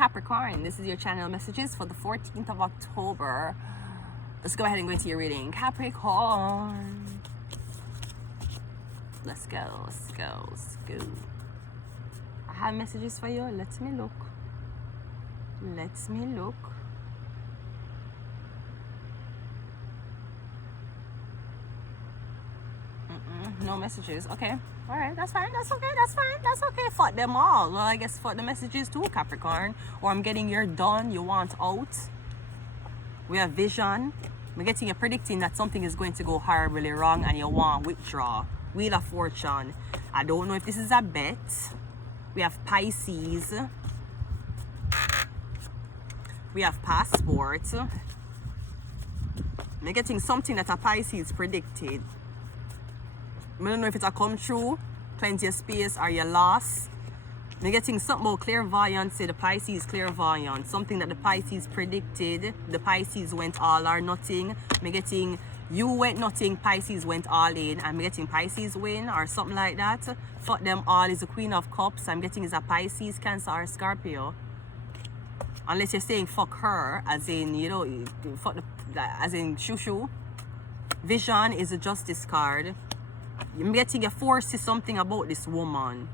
Capricorn. This is your channel messages for the 14th of October. Let's go ahead and go into your reading. Capricorn. Let's go. I have messages for you. Let me look. No messages. Okay. All right. That's fine. That's okay. Fuck them all. Well, I guess fuck the messages too, Capricorn. Or I'm getting you're done. You want out. We have vision. I'm getting you predicting that something is going to go horribly wrong and you want withdraw. Wheel of Fortune. I don't know if this is a bet. We have Pisces. We have Passport. I'm getting something that a Pisces predicted. I don't know if it'll come true. Plenty of space or you lost. I'm getting something about clairvoyance. The Pisces clairvoyant. Something that the Pisces predicted. The Pisces went all or nothing. I'm getting you went nothing, Pisces went all in. I'm getting Pisces win or something like that. Fuck them all is the Queen of Cups. I'm getting is a Pisces, Cancer or Scorpio. Unless you're saying fuck her, as in, you know, fuck the, as in shoo. Vision is a Justice card. I'm getting you forces something about this woman.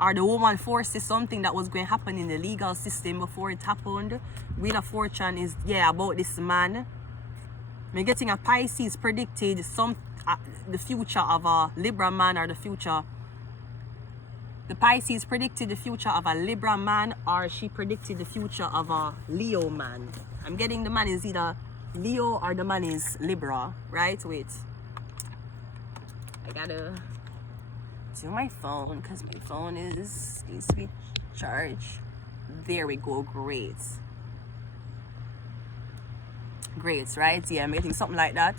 Or the woman forces something that was going to happen in the legal system before it happened. Wheel of Fortune is, yeah, about this man. I'm getting a Pisces predicted the future of a Libra man or the future. The Pisces predicted the future of a Libra man or she predicted the future of a Leo man. I'm getting the man is either Leo or the man is Libra, right? Wait. I gotta do my phone because my phone needs to be charged. There we go. Great, right? Yeah, I'm getting something like that.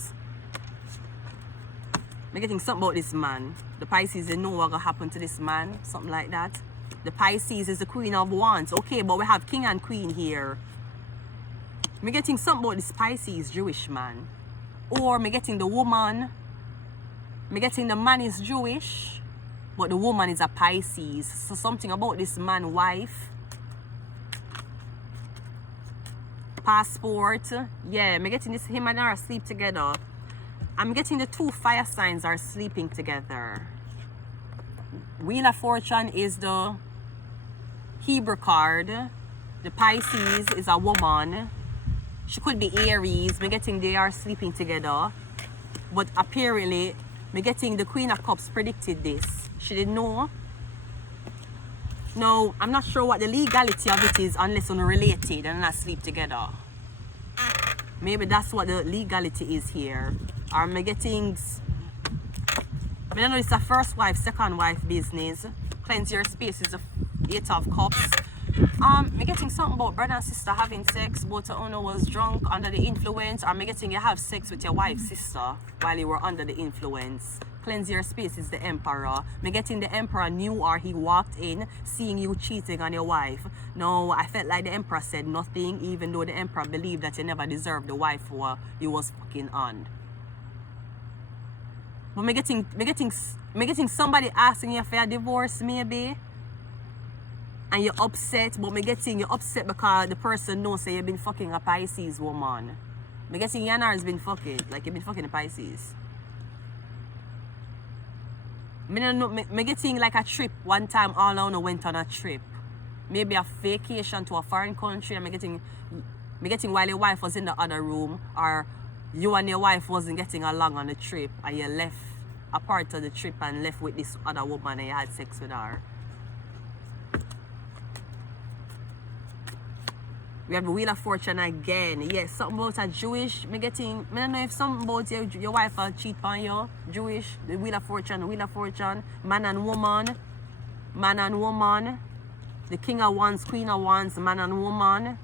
I'm getting something about this man. The Pisces, they know what's gonna happen to this man. Something like that. The Pisces is the Queen of Wands. Okay, but we have King and Queen here. I'm getting something about this Pisces Jewish man. Or I'm getting the woman. I'm getting the man is Jewish, but the woman is a Pisces. So something about this man wife. Passport. Yeah, I'm getting this him and her sleep together. I'm getting the two fire signs are sleeping together. Wheel of Fortune is the Hebrew card. The Pisces is a woman. She could be Aries. I'm getting they are sleeping together. But apparently, I'm getting the Queen of Cups predicted this. She didn't know. No, I'm not sure what the legality of it is unless unrelated and not sleep together. Maybe that's what the legality is here. Or am I getting... I don't know, it's a first wife, second wife business. Cleanse your space is the 8 of Cups. I'm getting something about brother and sister having sex. Both the owner was drunk under the influence. Or am I getting you have sex with your wife's sister while you were under the influence? Cleanse your space is the Emperor. Me getting the Emperor knew or he walked in seeing you cheating on your wife. No, I felt like the Emperor said nothing, even though the Emperor believed that you never deserved the wife who you was fucking on. But me getting somebody asking you for a divorce maybe. And you're upset, but you're upset because the person knows that you've been fucking a Pisces woman. Me getting Yana has been fucking, like you've been fucking a Pisces. Me getting like a trip. One time all I know went on a trip. Maybe a vacation to a foreign country and me getting while your wife was in the other room or you and your wife wasn't getting along on the trip and you left a part of the trip and left with this other woman and you had sex with her. We have the Wheel of Fortune again. Yes, something about a Jewish. I don't know if something about your wife will cheat on you. Jewish, the Wheel of Fortune, man and woman. The King of Wands, Queen of Wands, man and woman.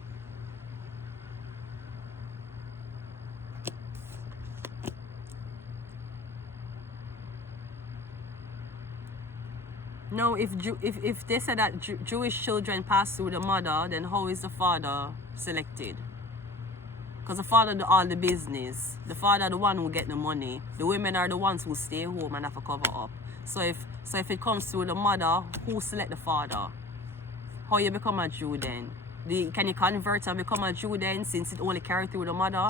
No, if they said that Jewish children pass through the mother, then how is the father selected? Because the father do all the business. The father the one who get the money. The women are the ones who stay home and have to cover up. So if it comes through the mother, who select the father? How you become a Jew then? Can you convert and become a Jew then, since it only carried through the mother?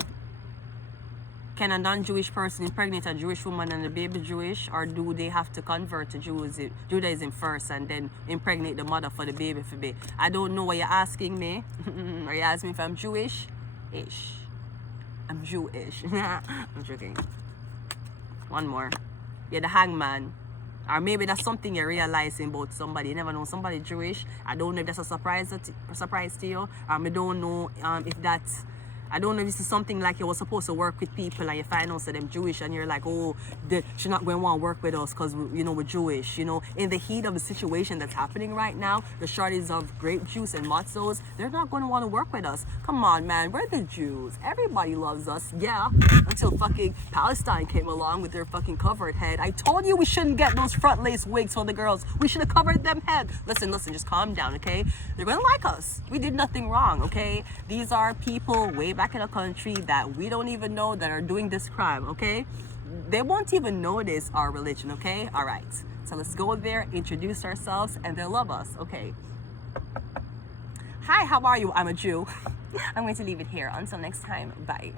Can a non-Jewish person impregnate a Jewish woman and the baby Jewish, or do they have to convert to Judaism first and then impregnate the mother for the baby for be? I don't know what you're asking me. Are you asking me if I'm Jewish-ish? I'm Jewish. I'm joking. One more. You're the hangman. Or maybe that's something you're realizing about somebody. You never know somebody Jewish. I don't know if that's a surprise to you. I don't know if that's... I don't know if this is something like you were supposed to work with people and you find out that them Jewish and you're like, oh, she's not going to want to work with us because, you know, we're Jewish. You know, in the heat of the situation that's happening right now, the shortage of grape juice and matzos, they're not going to want to work with us. Come on, man, we're the Jews. Everybody loves us, yeah, until fucking Palestine came along with their fucking covered head. I told you we shouldn't get those front lace wigs for the girls. We should have covered them head. Listen, just calm down, okay? They're going to like us. We did nothing wrong, okay? These are people way back in a country that we don't even know that are doing this crime, okay? They won't even notice our religion, okay? All right, so let's go there, introduce ourselves, and they'll love us, okay? Hi, how are you? I'm a Jew. I'm going to leave it here. Until next time, bye.